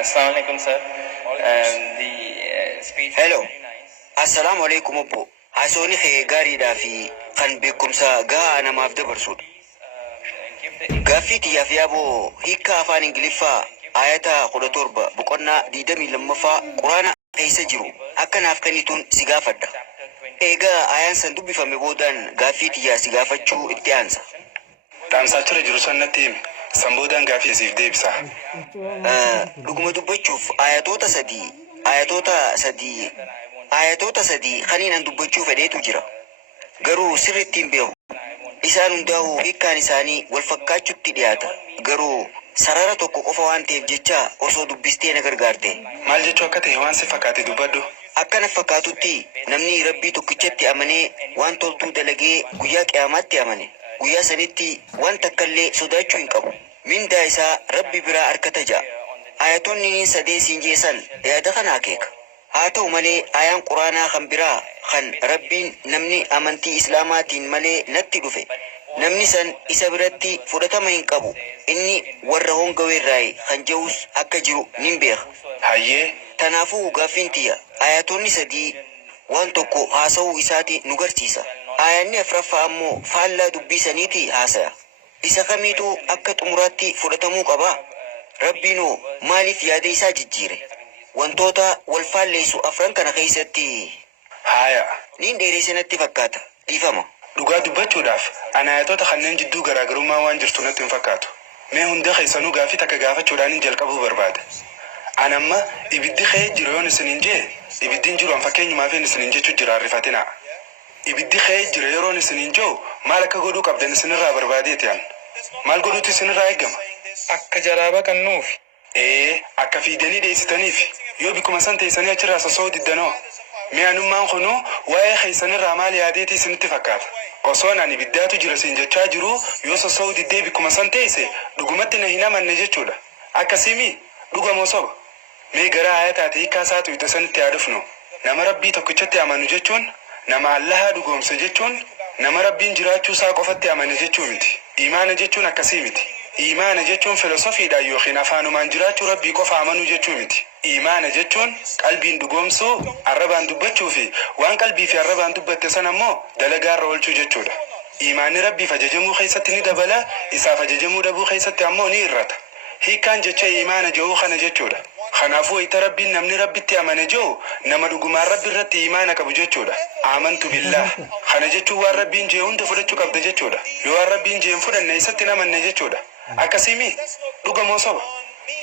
Assalamu alaikum, sir. The speech. Hello. Assalamu alaikum obbo. Haasawni kee gaariidhaa fi kan beekumsa gahaa namaaf dabarsudha. Gaaffii xiyyaaf yaaboo hiika afaan Ingiliffaa ayata 17 boqonnaa 22ffaa Quraana keessa jiru akkanaaf kennituun si gaafadha. Egaa ayaan san dubbifame boodaan gaaffii xiyyaa si gaafachuu itti aansa. Dhaamsaachira jiru sannatti himi. Samboodaan gaaffii siif deebisa. Dhuguma dubbachuuf ayatoota sadii kaniinan dubbachuu fedheetu jira. Garuu sirriitti hin beeku. Isaan hundaa'uu hiikkaan isaanii wal fakkaachutti dhiyaata. Garuu sarara tokko qofa waan ta'eef jecha osoo dubbistee na gargaarte. Maal jechuu akka ta'e waan si fakkaate dubbadhu. Akkana fakkaatutti namni Rabbii tokkichatti amanee waan toltuu dalagee guyyaa qiyaamaatti amane. Guyyaa sanitti waan takkallee sodaachuu hin qabu. Mindaa isaa Rabbi biraa harkata ja'a. Ayatoonni sadee siin jeesan yaada kana akeeka. Haa ta'u malee ayaan Quraanaa kan biraa kan Rabbiin namni amantii Islaamaatiin malee natti dhufe. Namni san isa biratti fudhatama hin qabu. Inni warra hongaweerraa kan jedhus akka jiru nin beeka. Hayyee. Tanaafuu gaaffiin tiyya ayatoonni sadii waan tokko haasa'uu isaati nu garsiisa. Ayaanni afraffaa ammoo faallaa dubbii saniiti haasaya. Isa kamiitu akka xumuraatti fudhatamuu qaba. Rabbiinoo maaliif yaada isaa jijjiire? Wantoota wal faalleessu afran kana keessatti Haaya. niin dheeresse natti fakkaata. Dhiifama. Dhugaa dubbachuudhaaf ana ayatoota kanneen jidduu garaagarummaa waan jirtu natti hin fakkaatu. Mee hunda keessanuu gaaffii takka gaafachuudhaan hin jalqabuu barbaada. Anamma ibiddi kee jiru yoon isiniin jee ibiddiin jiru an fakkeenyumaaf isiniin jechuu jira arrifatina. Ibiddi kee jira yeroon isiniin jiru maal akka godhuu qabdan isinirraa barbaadeeti an. Maal godhuutu isinirraa eegama? Akka jalaa baqannuuf. Akka fiidanii dheessitaniif yoo bikkuma san teessanii achirraa sosoo diddanoo. Mee anummaan kunuu waa'ee keessanirraa maal yaadeeti isinitti fakkaata? Osoon ani ibiddaatu jira siin jechaa jiru yoo sosoo diddee bikkuma san teesse dhugumatti na hin amanne jechuudha. Akkasimi dhugamoo soba. Mee gara ayataati hiikaa isaatu itti sanitti haa dhufnu. Nama Rabbii tokkichatti amanu jechuun nama Allaha dhugoomse jechuun nama Rabbiin jiraachuu isaa qofatti amane jechuu miti. Imaana jechuun akkasii miti. Imaana jechuun filosofiidhaan yookiin afaanumaan jiraachuu Rabbii qofa amanuu jechuu miti. Imaana jechuun qalbiin dhugoomsuu, arrabaan dubbachuu fi waan qalbii fi arrabaan dubbatte san ammoo dalagaarra oolchuu jechuudha. Imaanni Rabbiif ajajamuu keessatti ni dabala, isaaf ajajamuu dhabuu keessatti ammoo ni irrata. Hiikkaan jecha imaana jedhuu kana jechuudha. Kanaafuu wayita Rabbiin namni Rabbitti amane jiru nama dhugumaan Rabbi irratti imaana qabu jechuudha. Amantu billah. Kana jechuun waan Rabbiin jee hunda fudhachuu qabda jechuudha. Yoo waan Rabbiin jee hin fudhanne isatti hin amanne jechuudha. Akkasimi dhugamoo soba.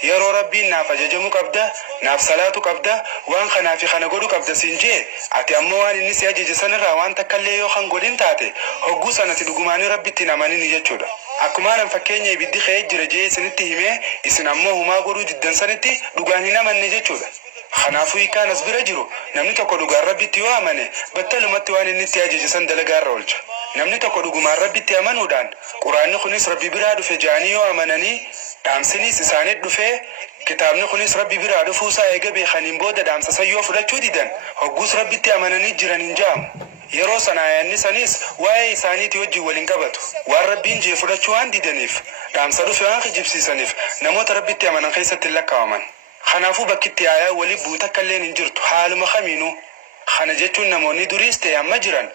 Yeroo Rabbiin naaf ajajamuu qabda, naaf salaatu qabda, waan kanaa fi kana godhuu qabda siin jee ati ammoo waan inni si ajaje sanirraa waan takkallee yoo kan godhin taate hogguu sanatti dhugumaan Rabbitti hin amanini jechuudha. Akkumaan fakkeenya ibiddi kee jira jee isinitti himee isin ammoo humaa godhuu diddan sanitti dhugaan hin amanne jechuudha. Kanaafuu hiikkaan as bira jiru namni tokko dhugaan Rabbitti yoo amane battalumatti waan inni itti ajaje san dalagaarra oolcha. Namni tokko dhugumaan Rabbitti amanuudhaan Quraanni kunis Rabbi biraa dhufe jaanii yoo amananii dhaamsinis isaanitti dhufee kitaabni kunis Rabbi biraa dhufuusaa eega beekaniin booda dhaamsa san yoo fudhachuu didan hogguus Rabbitti amananii jiran hin jaamu. Yeroo sana ayaanni sanis waa'ee isaaniitii wajjin waliin qabatu. Waan Rabbiin jee fudhachuu waan didaniif dhaamsa dhufe waan kijibsiisaniif namoota Rabbitti amanan keessatti lakkaa'aman. Kanaafuu bakkitti ayaa waliin bu'u takkalleen hin jirtu haaluma kamiinuu. Kana jechuun namoonni duriis ta'e amma jiran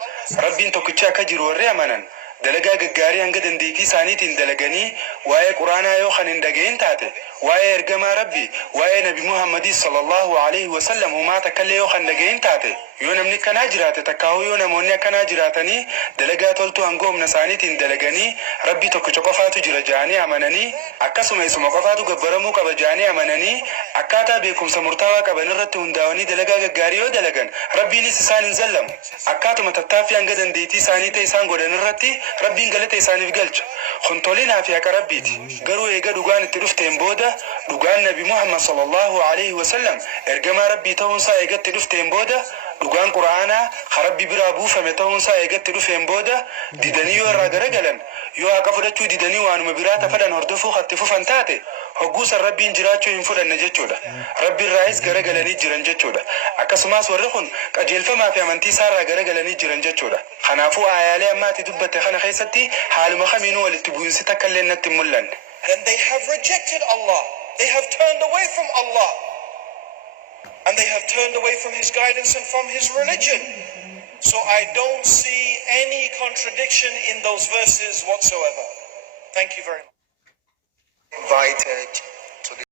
Rabbiin tokkicha akka jiru warri amanan dalagaa gaggaarii hanga dandeettii isaaniitiin dalaganii waa'ee Quraanaa yoo kan hin dhagahin taate waa'ee ergamaa Rabbii waa'ee Nabi Muhammadii sallallahu alaihi wasallam humaa takkallee yoo kan dhagahin taate yoo namni akkanaa jiraate takkaahuu yoo namoonni akkanaa jiraatanii dalagaa toltuu hanga humna isaaniitiin dalaganii Rabbii tokkicha qofaatu jira jaanii amananii akkasuma isuma qofaatu gabbaramuu qaba jaanii amananii akkaataa beekumsa murtaawaa qaban irratti hundaa'anii dalagaa gaggaarii yoo dalagan Rabbiinis isaan hin zallamu. Akkaatuma tattaaffii hanga dandeettii isaanii ta'e isaan godhan irratti Rabbiin galata isaaniif galcha. Hontolinaa fi haqa Rabbiiti. Garuu eega dhugaan itti dhufteen booda dhugaan Nabi Muhammad sallallahu alaihi wasallam ergamaa Rabbii ta'uunsaa eegatti dhufteen booda dhugaan Quraanaa Rabbi biraa buufame ta'uunsaa eegatti dhufeen booda didanii yoo irraa garagalan yoo haqa fudhachuu didanii waanuma biraa tafadhan hordofuu hatti fufan taate hogguusan Rabbiin jiraachuu hin fudhanne jechuudha. Rabbi irraayis garagalanii jiran jechuudha. Akkasumas warri kun qajeelfamaa fi amantii isaarraa garagalanii jiran jechuudha. Kanaafuu aayaalee ammaatti dubbatte kana keessatti haaluma kamiinuu walitti bu'insi takka illee natti hin mul'anne. Then they have rejected Allah. They have turned away from Allah. And they have turned away from His guidance and from His religion. So I don't see any contradiction in those verses whatsoever. Thank you very much. Invited